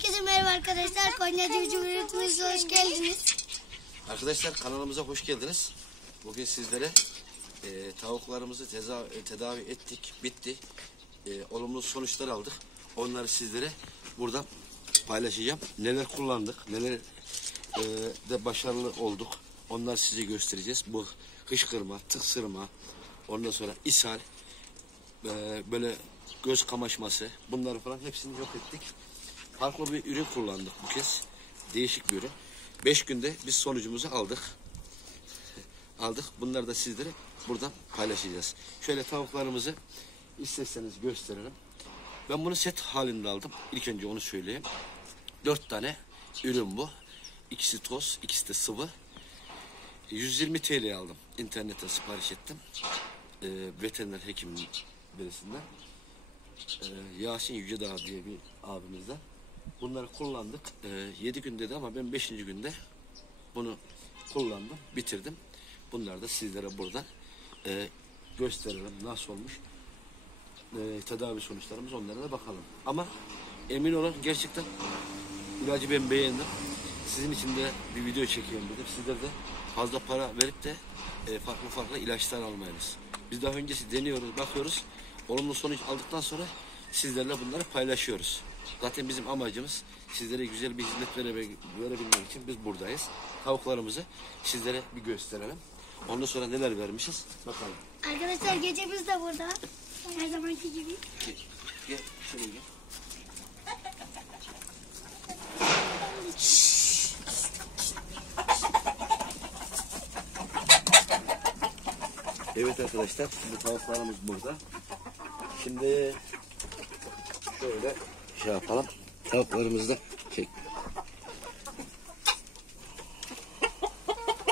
Herkese merhaba arkadaşlar. Konya Cumhuriyeti'ne hoş geldiniz. Arkadaşlar kanalımıza hoş geldiniz. Bugün sizlere tavuklarımızı tedavi ettik, bitti. Olumlu sonuçlar aldık. Onları sizlere burada paylaşacağım. Neler kullandık, neler de başarılı olduk. Onları size göstereceğiz. Bu hışkırma, tıksırma, ondan sonra ishal, böyle göz kamaşması, bunları falan hepsini yok ettik. Farklı bir ürün kullandık bu kez. Değişik bir ürün. 5 günde biz sonucumuzu aldık. Bunları da sizlere buradan paylaşacağız. Şöyle tavuklarımızı isterseniz gösterelim. Ben bunu set halinde aldım. İlk önce onu söyleyeyim. 4 tane ürün bu. İkisi toz, ikisi de sıvı. 120 TL aldım. İnternetten sipariş ettim. Veteriner hekimin birisinden. Yasin Yücedağ diye bir abimizden. Bunları kullandık. 7 gün dedi ama ben 5. günde bunu kullandım, bitirdim. Bunları da sizlere buradan gösterelim. Nasıl olmuş? Tedavi sonuçlarımız, onlara da bakalım. Ama emin olun gerçekten ilacı ben beğendim. Sizin için de bir video çekiyorum dedim. Sizler de fazla para verip de farklı ilaçlar almayınız. Biz daha öncesi deniyoruz, bakıyoruz. Olumlu sonuç aldıktan sonra sizlerle bunları paylaşıyoruz. Zaten bizim amacımız sizlere güzel bir hizmet verebilmek için biz buradayız. Tavuklarımızı sizlere bir gösterelim. Ondan sonra neler vermişiz bakalım. Arkadaşlar gecemiz de burada. Her zamanki gibi. Gel şuraya gel. Evet arkadaşlar, şimdi tavuklarımız burada. Şimdi şöyle şey yapalım. Tavuklarımızı da çek.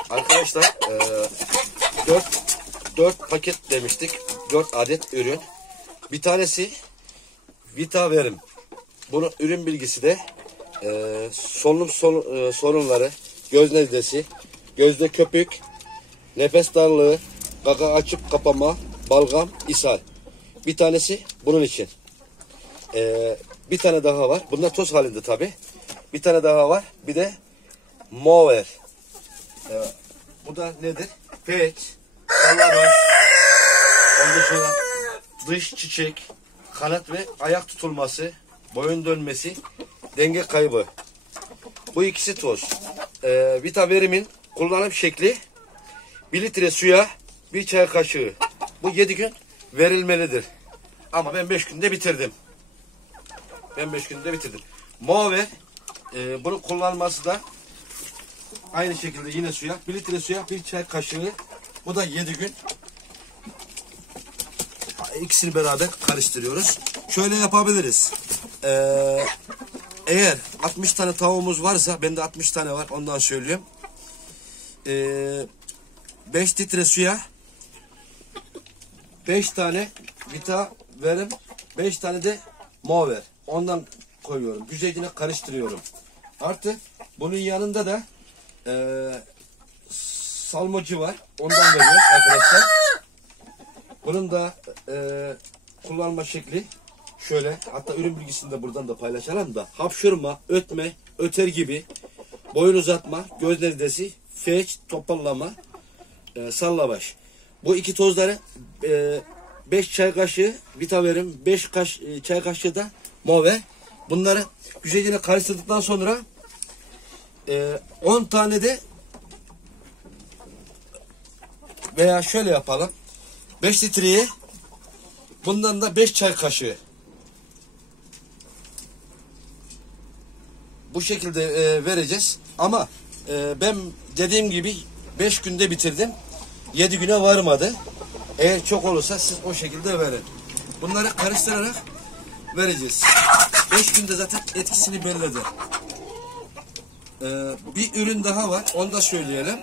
Arkadaşlar 4 paket demiştik. 4 adet ürün. Bir tanesi Vitaverim. Bunun ürün bilgisi de solunum sorunları, göz nezlesi, gözde köpük, nefes darlığı, gaga açıp kapama, balgam, ishal. Bir tanesi bunun için. Bir tane daha var. Bunlar toz halinde tabi. Bir tane daha var. Bir de Mover. Bu da nedir? Peç, sallabaş, ondan sonra dış çiçek, kanat ve ayak tutulması, boyun dönmesi, denge kaybı. Bu ikisi toz. Vitaverim'in kullanım şekli 1 litre suya 1 çay kaşığı. Bu 7 gün verilmelidir. Ama ben 5 günde bitirdim. Mover, bunun kullanması da aynı şekilde yine suya 1 litre suya 1 çay kaşığı. Bu da 7 gün. İkisini beraber karıştırıyoruz. Şöyle yapabiliriz. Eğer 60 tane tavuğumuz varsa, bende 60 tane var, ondan söylüyorum. 5 litre suya 5 tane Vitaverim, 5 tane de Mover. Ondan koyuyorum. Güzelce karıştırıyorum. Artı bunun yanında da salmocu var. Ondan veriyoruz arkadaşlar. Bunun da kullanma şekli şöyle. Hatta ürün bilgisini de buradan da paylaşalım da. Hapşırma, ötme, öter gibi, boyun uzatma, göz nezlesi, feç, topallama, sallabaş. Bu iki tozları 5 çay kaşığı Vitaverim, 5 çay kaşığı da Mover. Bunları güzelce karıştırdıktan sonra 10 tane de veya şöyle yapalım. 5 litreye bundan da 5 çay kaşığı. Bu şekilde vereceğiz. Ama ben dediğim gibi 5 günde bitirdim. 7 güne varmadı. Eğer çok olursa siz o şekilde verin. Bunları karıştırarak vereceğiz. 5 günde zaten etkisini belli eder. Bir ürün daha var. Onu da söyleyelim.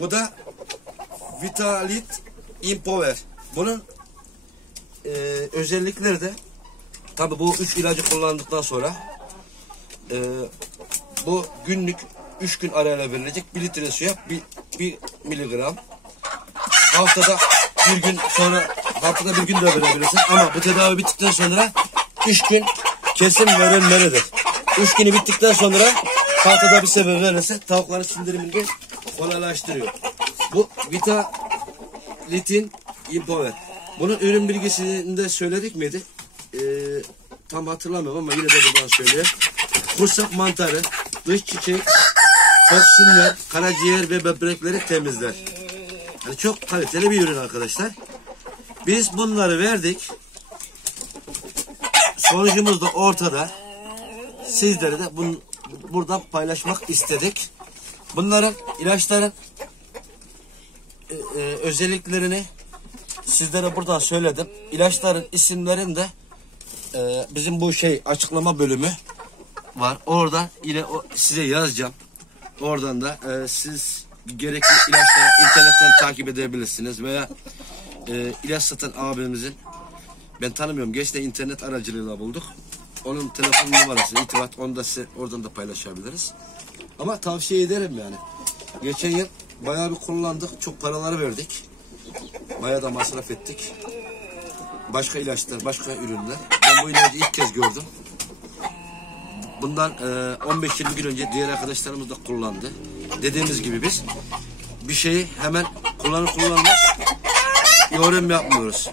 Bu da Vitalit Impover. Bunun özellikleri de tabi bu 3 ilacı kullandıktan sonra bu günlük 3 gün arayla verilecek 1 litre suya 1 miligram. Haftada bir gün de verebilirsin ama bu tedavi bittikten sonra 3 gün kesin verilmelidir. 3 günü bittikten sonra tahtada bir sebep verirse tavukların sindirimini kolaylaştırıyor. Bu Vitalitin Impover. Bunun ürün bilgisinde söyledik miydi? Tam hatırlamıyorum ama yine de buradan söyleyeyim. Kursak mantarı, dış çiçek, toksinler, karaciğer ve böbrekleri temizler. Yani çok kaliteli bir ürün arkadaşlar. Biz bunları verdik. Sonucumuz da ortada. Sizlere de buradan paylaşmak istedik. Bunların ilaçların özelliklerini sizlere buradan söyledim. İlaçların isimlerini de bizim bu açıklama bölümü var. Oradan yine size yazacağım. Oradan da siz gerekli ilaçları internetten takip edebilirsiniz veya ilaç satan abimizin, ben tanımıyorum, geç de internet aracılığıyla bulduk. Onun telefon numarası, irtibat, onu da size oradan da paylaşabiliriz. Ama tavsiye ederim yani. Geçen yıl bayağı bir kullandık, çok paraları verdik. Bayağı da masraf ettik. Başka ilaçlar, başka ürünler. Ben bu ilacı ilk kez gördüm. Bundan 15-20 gün önce diğer arkadaşlarımız da kullandı. Dediğimiz gibi biz bir şeyi hemen kullanmaz yorum yapmıyoruz.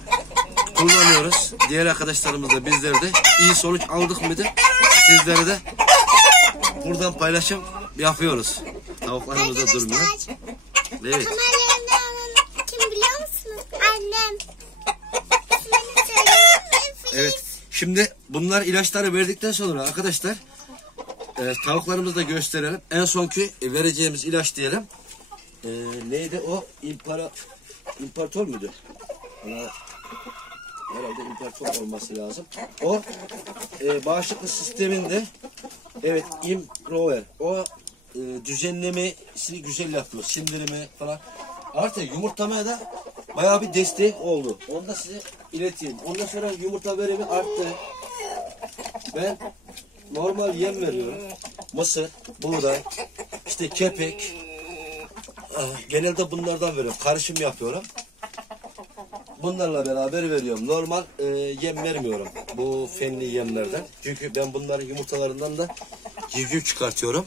Kullanıyoruz. Diğer arkadaşlarımız da bizler de iyi sonuç aldık mıydı? Sizlere de buradan paylaşım yapıyoruz. Tavuklarımız da durmuyor. Evet. Kamerayı alan kim biliyor musunuz? Annem. İsmini söyleyeyim mi? Evet. Şimdi bunlar ilaçları verdikten sonra arkadaşlar tavuklarımızı da gösterelim. En sonki vereceğimiz ilaç diyelim. Neydi o? İmparator muydu? Herhalde imparator olması lazım. O bağışıklık sisteminde, evet, Improver. O düzenlemesini güzel yapıyor. Sindirimi falan. Artık yumurtlamaya da bayağı bir destek oldu. Onu da size ileteyim. Ondan sonra yumurta verimi arttı. Ben normal yem veriyorum. Mısır, buğday, işte kepek. Genelde bunlardan veriyorum. Karışım yapıyorum. Bunlarla beraber veriyorum. Normal yem vermiyorum. Bu fenli yemlerden. Çünkü ben bunların yumurtalarından da civciv çıkartıyorum.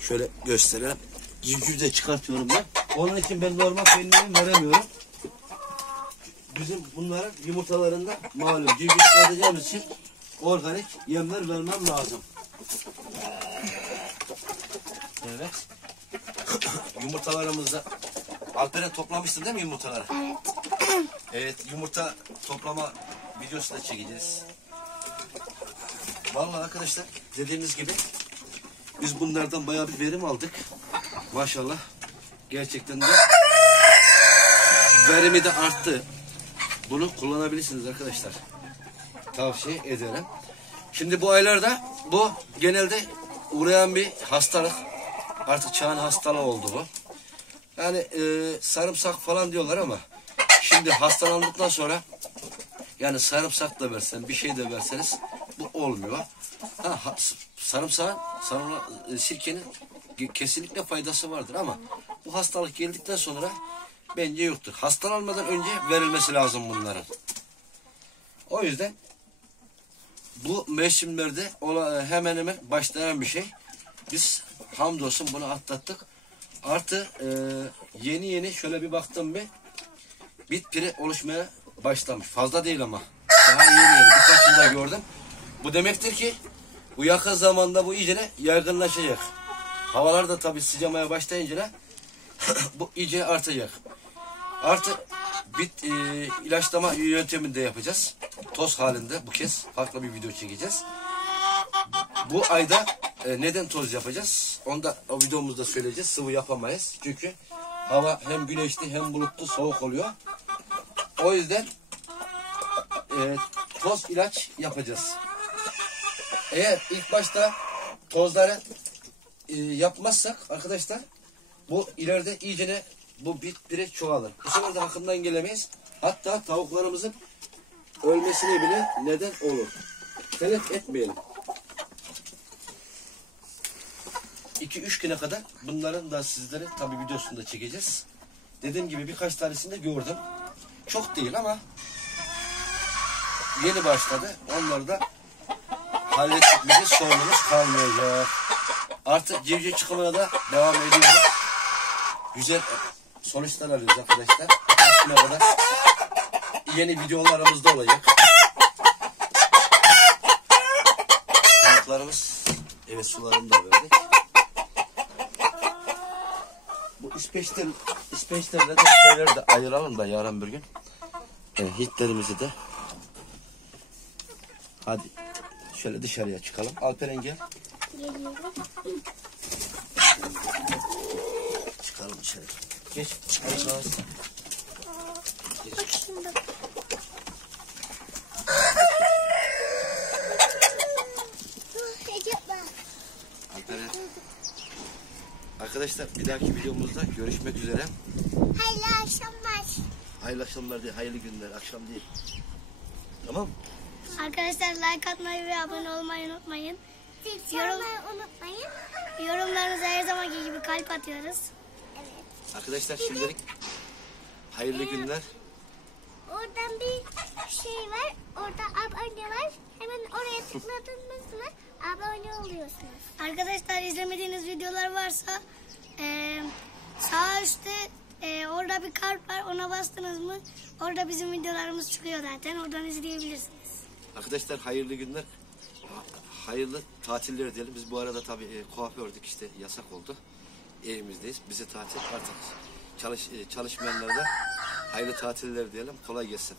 Şöyle gösterelim. Civciv de çıkartıyorum ben. Onun için ben normal fenli yem veremiyorum. Bizim bunların yumurtalarında malum civciv çıkartacağımız için organik yemler vermem lazım. Evet. Yumurtalarımızda Alperen toplamıştın değil mi yumurtaları? Evet. Evet, yumurta toplama videosu da çekeceğiz. Vallahi arkadaşlar, dediğimiz gibi biz bunlardan bayağı bir verim aldık. Maşallah. Gerçekten de verimi de arttı. Bunu kullanabilirsiniz arkadaşlar. Tavsiye ederim. Şimdi bu aylarda bu genelde uğrayan bir hastalık. Artık çağın hastalığı oldu bu. Yani sarımsak falan diyorlar ama şimdi hastalandıktan sonra sarımsak da versen, bir şey de verseniz bu olmuyor. Sirkenin kesinlikle faydası vardır ama bu hastalık geldikten sonra bence yoktur. Hastalanmadan önce verilmesi lazım bunların. O yüzden bu mevsimlerde hemen hemen başlayan bir şey. Biz hamdolsun bunu atlattık. Artı yeni şöyle bir baktım bit piri oluşmaya başlamış. Fazla değil ama. Daha yeni birkaçını da gördüm. Bu demektir ki bu yakın zamanda bu iyice yaygınlaşacak. Havalar da tabii sıcamaya başlayınca bu iyice artacak. Artı bit ilaçlama yöntemini de yapacağız. Toz halinde bu kez farklı bir video çekeceğiz. Bu ayda neden toz yapacağız? Onu da o videomuzda söyleyeceğiz. Sıvı yapamayız. Çünkü hava hem güneşli hem bulutlu, soğuk oluyor. O yüzden toz ilaç yapacağız. Eğer ilk başta tozları yapmazsak arkadaşlar bu ileride iyicene bu bitleri çoğalır. Bu sefer de hakkından gelemeyiz. Hatta tavuklarımızın ölmesine bile neden olur. Telef etmeyelim. 2-3 güne kadar bunların da sizlere tabi videosunu da çekeceğiz. Dediğim gibi birkaç tanesini de gördüm. Çok değil ama yeni başladı. Onları da hallettik mi sorunumuz kalmayacak. Artık civciv çıkımına da devam ediyoruz. Güzel sonuçlar alıyoruz arkadaşlar. Bugüne kadar yeni videolarımız da olacak. Tavuklarımız, evet, sularını da verdik. Bu ispeçlerle de şeyleri de ayıralım da yarın bir gün. Evet, hitlerimizi de. Hadi şöyle dışarıya çıkalım. Alperen gel. Geliyorum. Çıkalım dışarı. Geç. Geç. Bak şimdi. Alperen. Arkadaşlar bir dahaki videomuzda görüşmek üzere. Hayırlı akşamlar. Hayırlı akşamlar değil, hayırlı günler. Akşam değil. Tamam. Arkadaşlar like atmayı ve abone olmayı unutmayın. Yorumları unutmayın. Yorumlarınıza her zamanki gibi kalp atıyoruz. Evet. Arkadaşlar şimdilik hayırlı günler. Oradan bir şey var. Orada abone var. Hemen oraya tıkladınız mı abone oluyorsunuz. Arkadaşlar izlemediğiniz videolar varsa sağ üstte orada bir kalp var, ona bastınız mı orada bizim videolarımız çıkıyor zaten, oradan izleyebilirsiniz. Arkadaşlar hayırlı günler. Hayırlı tatiller diyelim. Biz bu arada tabii kuafördük, işte yasak oldu. Evimizdeyiz. Bize tatil artık çalışmayanlara da hayırlı tatiller diyelim. Kolay gelsin.